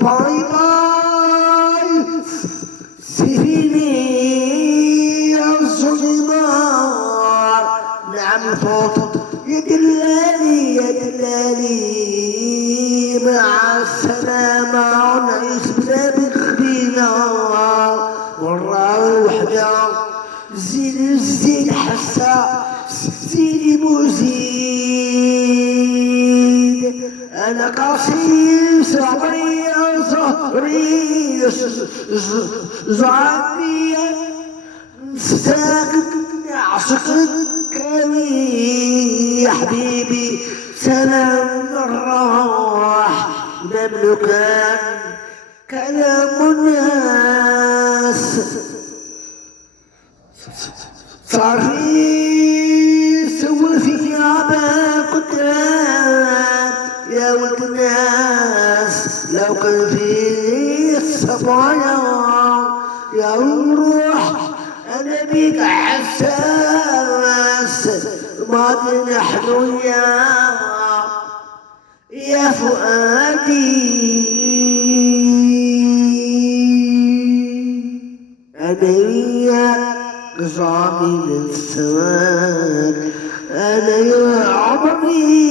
باي باي سيريني يا الظلمات. نعم صوت يدلالي مع السلامة ونعيش بلا بخبينا ونراوي وحدة. زيد حسة زيدي مزيد. أنا قصير صغير صهري زعمي نستاقك نعشقك يا حبيبي. سلام الروح مملوكا كلام الناس. صافي سول في ثيابك قدام يا ولد الناس. لو كان في الصبايا يا روح انا بيك حساس. ماضي نحن يا فؤادي. أنا وياك قصامي للسماء. أنا يا عمري